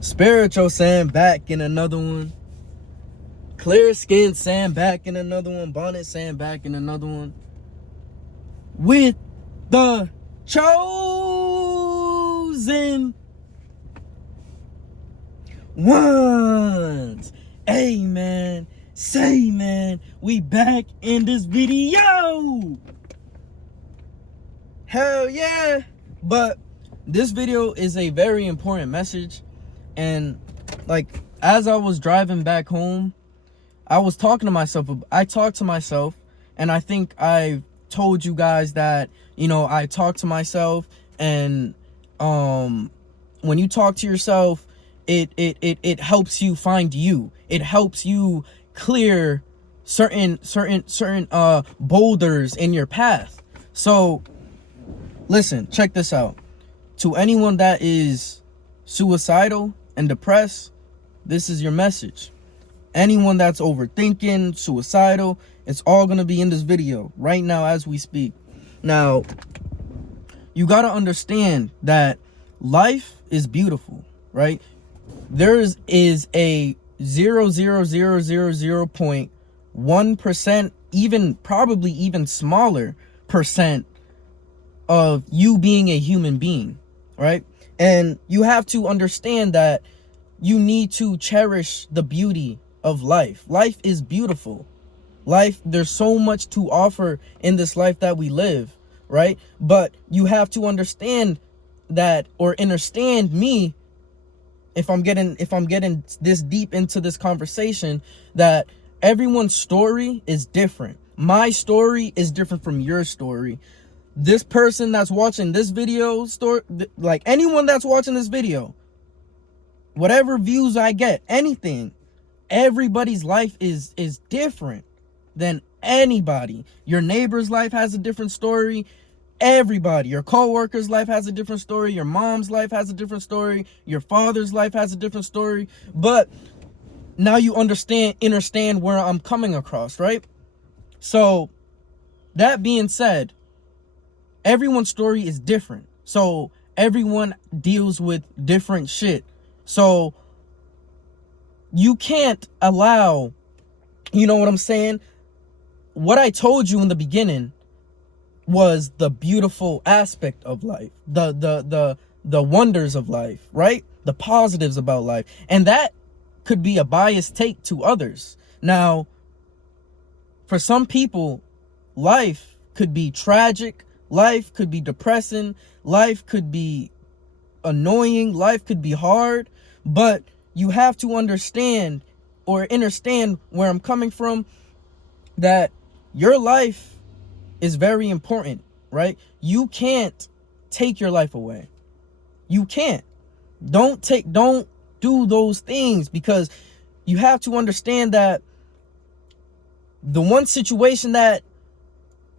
Spiritual Sam back in another one. Clear Skin Sam back in another one. Bonnet Sam back in another one. With the chosen ones. Amen. Say, man, we back in this video. Hell yeah. But this video is a very important message. And like, as I was driving back home, I was talking to myself. I talked to myself, and I think I told you guys that, you know, I talk to myself, and when you talk to yourself, it helps you find you. It helps you clear certain boulders in your path. So listen, check this out. To anyone that is suicidal and depressed, this is your message. Anyone that's overthinking, suicidal, it's all going to be in this video right now as we speak. Now, you got to understand that life is beautiful, right? There is a 0.1%, even probably even smaller percent of you being a human being, right? And you have to understand that you need to cherish the beauty of life. Life is beautiful. Life, there's so much to offer in this life that we live, right? But you have to understand that, or understand me, if I'm getting this deep into this conversation, that everyone's story is different. My story is different from your story. This person that's watching this video, like anyone that's watching this video, whatever views I get, anything, everybody's life is different than anybody. Your neighbor's life has a different story. Everybody, your co-worker's life has a different story. Your mom's life has a different story. Your father's life has a different story. But now you understand where I'm coming across, right? So that being said, everyone's story is different. So everyone deals with different shit. So you can't allow, you know what I'm saying? What I told you in the beginning was the beautiful aspect of life, the wonders of life, right? The positives about life. And that could be a biased take to others. Now, for some people, life could be tragic, life could be depressing, life could be annoying, life could be hard, but you have to understand where I'm coming from, that your life is very important, right? You can't take your life away. You can't. Don't do those things, because you have to understand that the one situation that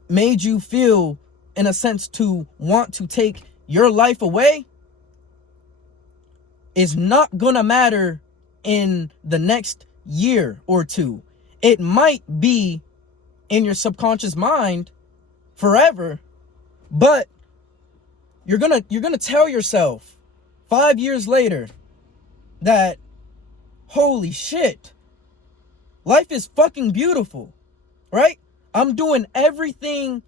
made you feel, in a sense, to want to take your life away is not gonna matter in the next year or two. It might be in your subconscious mind forever, but you're gonna tell yourself 5 years later that, holy shit, life is fucking beautiful, right? I'm doing everything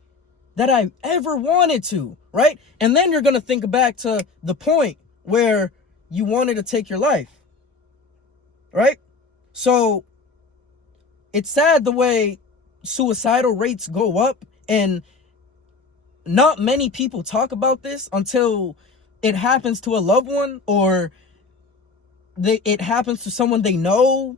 that I ever wanted to, right? And then you're gonna think back to the point where you wanted to take your life, right? So it's sad the way suicidal rates go up, and not many people talk about this until it happens to a loved one, or it happens to someone they know.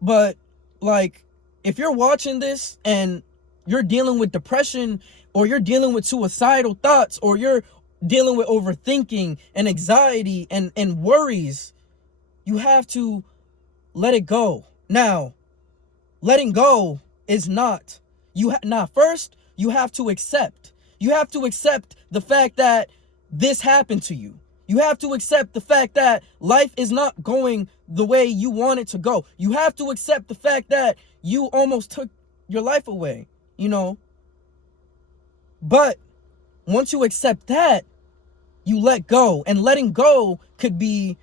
But like, if you're watching this and you're dealing with depression, or you're dealing with suicidal thoughts, or you're dealing with overthinking and anxiety and worries, you have to let it go. Now, letting go is not, first you have to accept. You have to accept the fact that this happened to you. You have to accept the fact that life is not going the way you want it to go. You have to accept the fact that you almost took your life away, you know. But once you accept that, you let go. And letting go could be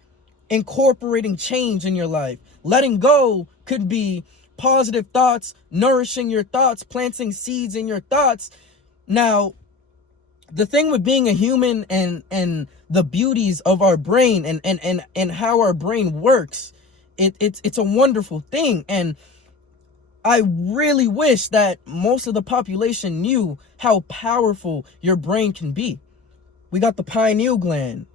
incorporating change in your life. Letting go could be positive thoughts, nourishing your thoughts, planting seeds in your thoughts. Now, the thing with being a human and the beauties of our brain and how our brain works, it's a wonderful thing. And I really wish that most of the population knew how powerful your brain can be. We got the pineal gland,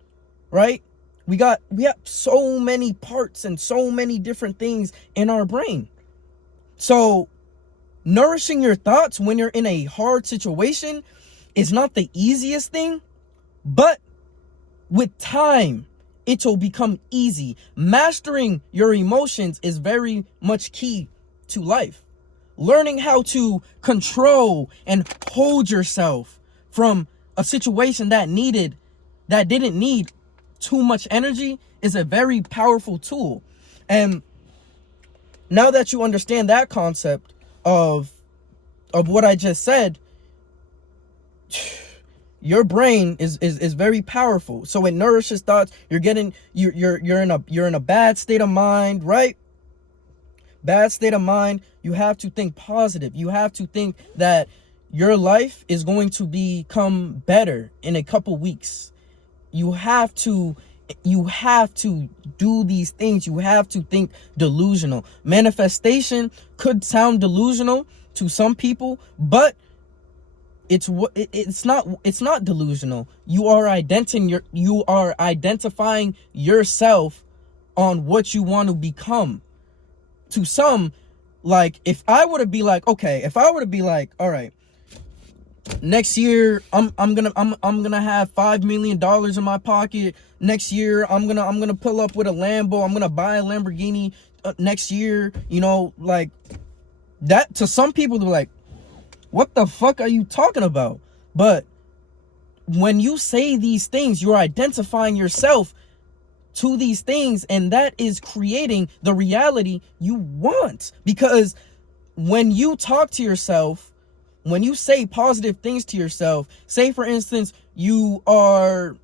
right? We have so many parts and so many different things in our brain. So nourishing your thoughts when you're in a hard situation is not the easiest thing, but with time, it will become easy. Mastering your emotions is very much key to life. Learning how to control and hold yourself from a situation that didn't need too much energy is a very powerful tool. And now that you understand that concept of what I just said, your brain is very powerful. So it nourishes thoughts. You're in a bad state of mind, right? Bad state of mind. You have to think positive. You have to think that your life is going to become better in a couple weeks. You have to do these things. You have to think delusional. Manifestation could sound delusional to some people, but it's not delusional. You are identifying yourself on what you want to become. To some, like, if I were to be like, all right, next year I'm gonna have $5 million in my pocket. Next year I'm gonna pull up with a Lambo. I'm gonna buy a Lamborghini next year. You know, like that. To some people, they're like, what the fuck are you talking about? But when you say these things, you're identifying yourself to these things, and that is creating the reality you want. Because when you talk to yourself, when you say positive things to yourself, say for instance, you are,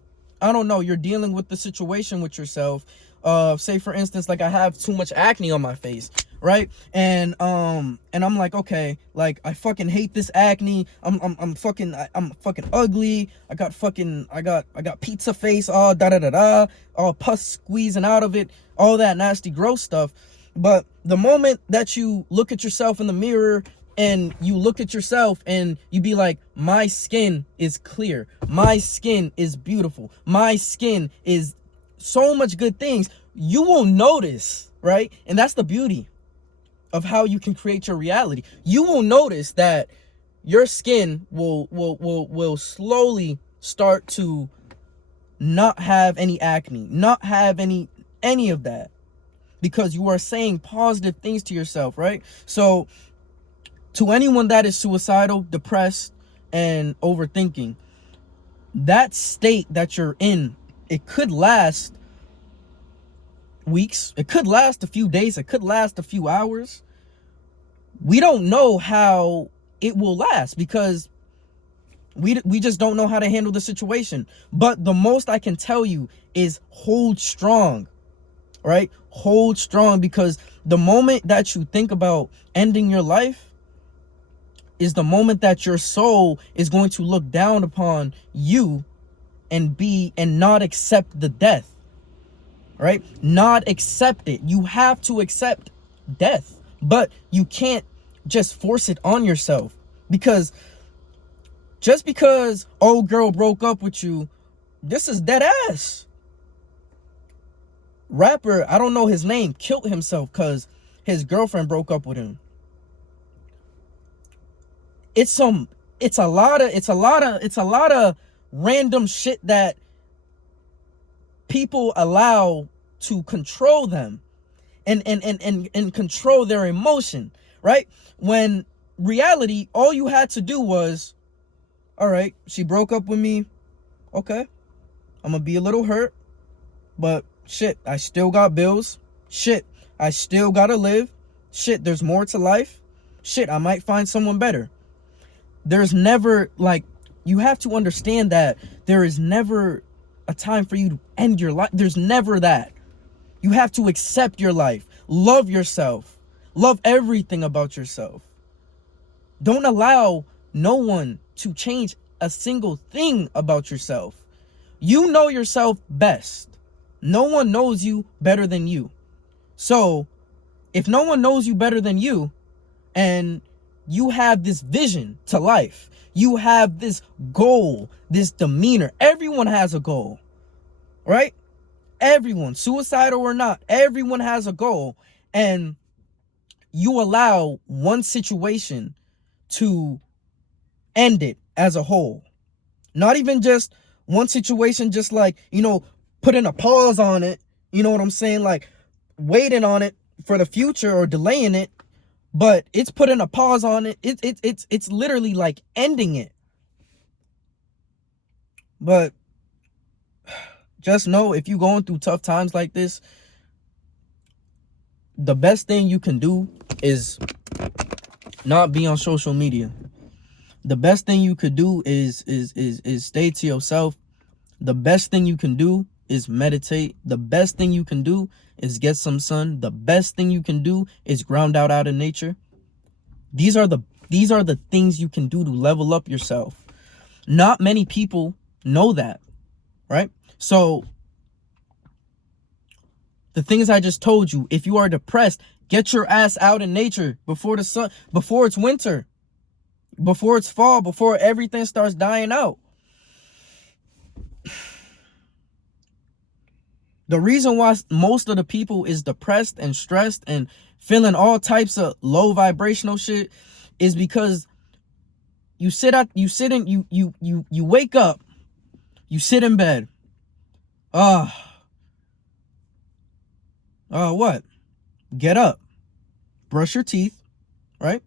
I don't know, you're dealing with the situation with yourself. Say for instance, like I have too much acne on my face, right? And I'm like, okay, like I fucking hate this acne. I'm fucking ugly. I got pizza face, all all pus squeezing out of it, all that nasty gross stuff. But the moment that you look at yourself in the mirror and you look at yourself and you be like, my skin is clear, my skin is beautiful, my skin is so much good things, you will notice, right? And that's the beauty of how you can create your reality. You will notice that your skin will slowly start to not have any acne, not have any of that, because you are saying positive things to yourself, right? So to anyone that is suicidal, depressed, and overthinking, that state that you're in, it could last weeks, it could last a few days, it could last a few hours. We don't know how it will last because we just don't know how to handle the situation. But the most I can tell you is hold strong, right? Hold strong, because the moment that you think about ending your life is the moment that your soul is going to look down upon you and not accept the death, right? Not accept it. You have to accept death, but you can't just force it on yourself, because just because old girl broke up with you, this is dead ass. Rapper, I don't know his name, killed himself because his girlfriend broke up with him. It's a lot of random shit that people allow to control them and control their emotion, right? When reality, all you had to do was, all right, she broke up with me. Okay, I'm gonna be a little hurt, but shit, I still got bills. Shit, I still gotta live. Shit, there's more to life. Shit, I might find someone better. There's never, like, you have to understand that there is never a time for you to end your life. There's never that. You have to accept your life. Love yourself. Love everything about yourself. Don't allow no one to change a single thing about yourself. You know yourself best. No one knows you better than you. So if no one knows you better than you, and you have this vision to life, you have this goal, this demeanor. Everyone has a goal, right? Everyone, suicidal or not, everyone has a goal. And you allow one situation to end it as a whole. Not even just one situation, just like, putting a pause on it. You know what I'm saying? Like waiting on it for the future or delaying it. But it's putting a pause on it. It's literally like ending it. But just know, if you're going through tough times like this, the best thing you can do is not be on social media. The best thing you could do is stay to yourself. The best thing you can do is meditate. The best thing you can do is get some sun. The best thing you can do is ground out in nature. These are the things you can do to level up yourself. Not many people know that, right? So the things I just told you, if you are depressed, get your ass out in nature before it's winter, before it's fall, before everything starts dying out. The reason why most of the people is depressed and stressed and feeling all types of low vibrational shit is because you wake up, you sit in bed. What? Get up, brush your teeth, right?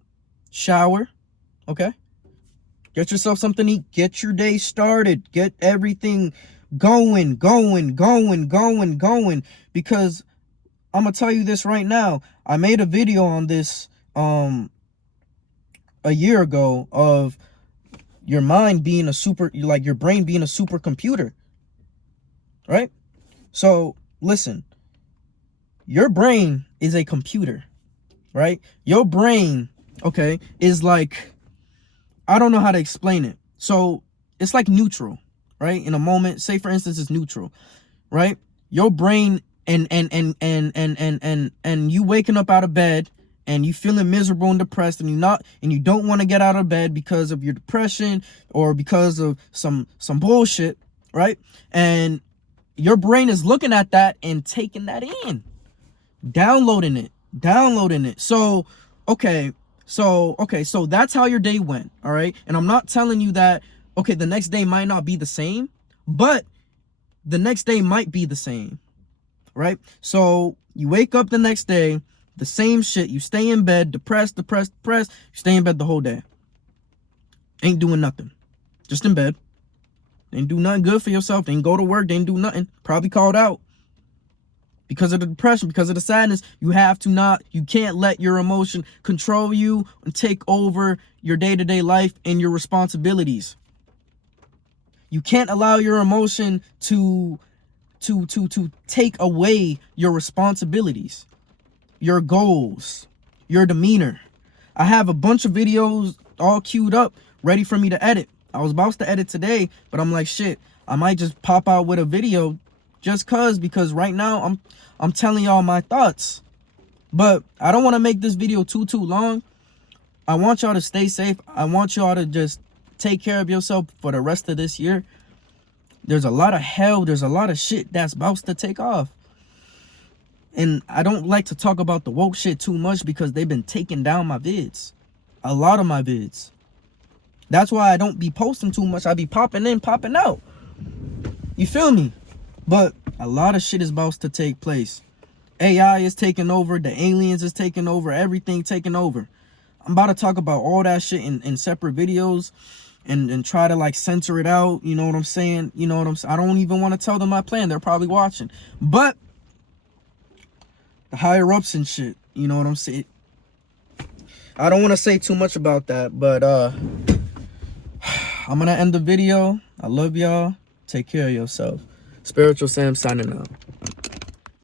Shower, okay? Get yourself something to eat, get your day started, get everything going, because I'm gonna tell you this right now. I made a video on this a year ago of your mind being your brain being a supercomputer, right? So listen, your brain is a computer, right? Your brain, okay, is like, I don't know how to explain it. So it's like neutral, right? In a moment, say for instance, it's neutral, right? Your brain and you waking up out of bed and you feeling miserable and depressed, and you don't want to get out of bed because of your depression or because of some bullshit, right? And your brain is looking at that and taking that in, downloading it. So that's how your day went, all right? And I'm not telling you that, okay, the next day might not be the same, but the next day might be the same, right? So you wake up the next day, the same shit. You stay in bed, depressed. You stay in bed the whole day. Ain't doing nothing. Just in bed. Ain't do nothing good for yourself. Didn't go to work. Didn't do nothing. Probably called out. Because of the depression, because of the sadness, you can't let your emotion control you and take over your day-to-day life and your responsibilities. You can't allow your emotion to take away your responsibilities, your goals, your demeanor. I have a bunch of videos all queued up, ready for me to edit. I was about to edit today, but I'm like, shit, I might just pop out with a video because right now I'm telling y'all my thoughts. But I don't want to make this video too long. I want y'all to stay safe. I want y'all to just take care of yourself for the rest of this year. There's a lot of hell, there's a lot of shit that's about to take off. And I don't like to talk about the woke shit too much because they've been taking down my vids. A lot of my vids. That's why I don't be posting too much. I be popping in, popping out. You feel me? But a lot of shit is about to take place. AI is taking over. The aliens is taking over. Everything taking over. I'm about to talk about all that shit in separate videos and try to like censor it out. You know what I'm saying? You know what I'm saying? I don't even want to tell them my plan. They're probably watching. But the higher ups and shit, you know what I'm saying? I don't want to say too much about that, but I'm gonna end the video. I love y'all. Take care of yourself. Spiritual Sam signing out.